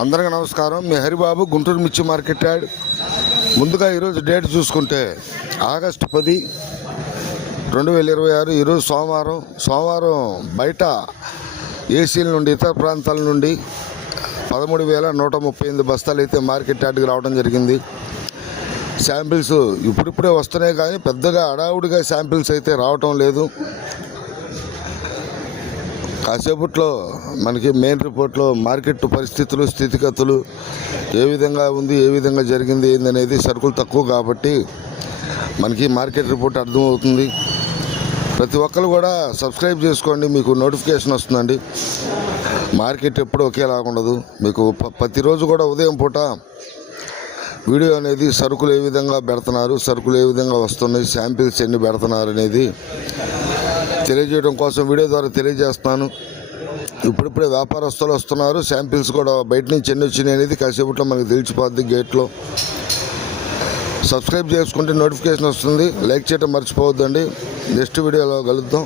అందరికీ నమస్కారం. మీ హరిబాబు, గుంటూరు మిర్చి మార్కెట్ యార్డ్. ముందుగా ఈరోజు డేట్ చూసుకుంటే ఆగస్టు 10, 2026. ఈరోజు సోమవారం బయట ఏసీల నుండి ఇతర ప్రాంతాల నుండి 13,138 బస్తాలు అయితే మార్కెట్ యార్డ్కి రావడం జరిగింది. శాంపిల్స్ ఇప్పుడిప్పుడే వస్తున్నాయి, కానీ పెద్దగా హడావుడిగా శాంపిల్స్ అయితే రావటం లేదు. కాసేపట్లో మనకి మెయిన్ రిపోర్ట్లో మార్కెట్ పరిస్థితులు, స్థితిగతులు ఏ విధంగా ఉంది, ఏ విధంగా జరిగింది ఏందనేది, సరుకులు తక్కువ కాబట్టి మనకి మార్కెట్ రిపోర్ట్ అర్థమవుతుంది. ప్రతి ఒక్కరు కూడా సబ్స్క్రైబ్ చేసుకోండి, మీకు నోటిఫికేషన్ వస్తుందండి. మార్కెట్ ఎప్పుడు ఒకేలాగా ఉండదు. మీకు ప్రతిరోజు కూడా ఉదయం పూట వీడియో అనేది సరుకులు ఏ విధంగా పెడుతున్నారు, సరుకులు ఏ విధంగా వస్తున్నాయి, శాంపిల్స్ ఎన్ని పెడుతున్నారు అనేది తెలియజేయడం కోసం వీడియో ద్వారా తెలియజేస్తున్నాను. ఇప్పుడిప్పుడే వ్యాపారస్తులు వస్తున్నారు, శాంపిల్స్ కూడా బయట నుంచి ఎన్ని వచ్చినాయి అనేది కాసేపట్లో మనకు తెలిసిపోద్ది గేట్లో. సబ్స్క్రైబ్ చేసుకుంటే నోటిఫికేషన్ వస్తుంది. లైక్ చేయడం మర్చిపోవద్దండి. నెక్స్ట్ వీడియోలో కలుద్దాం.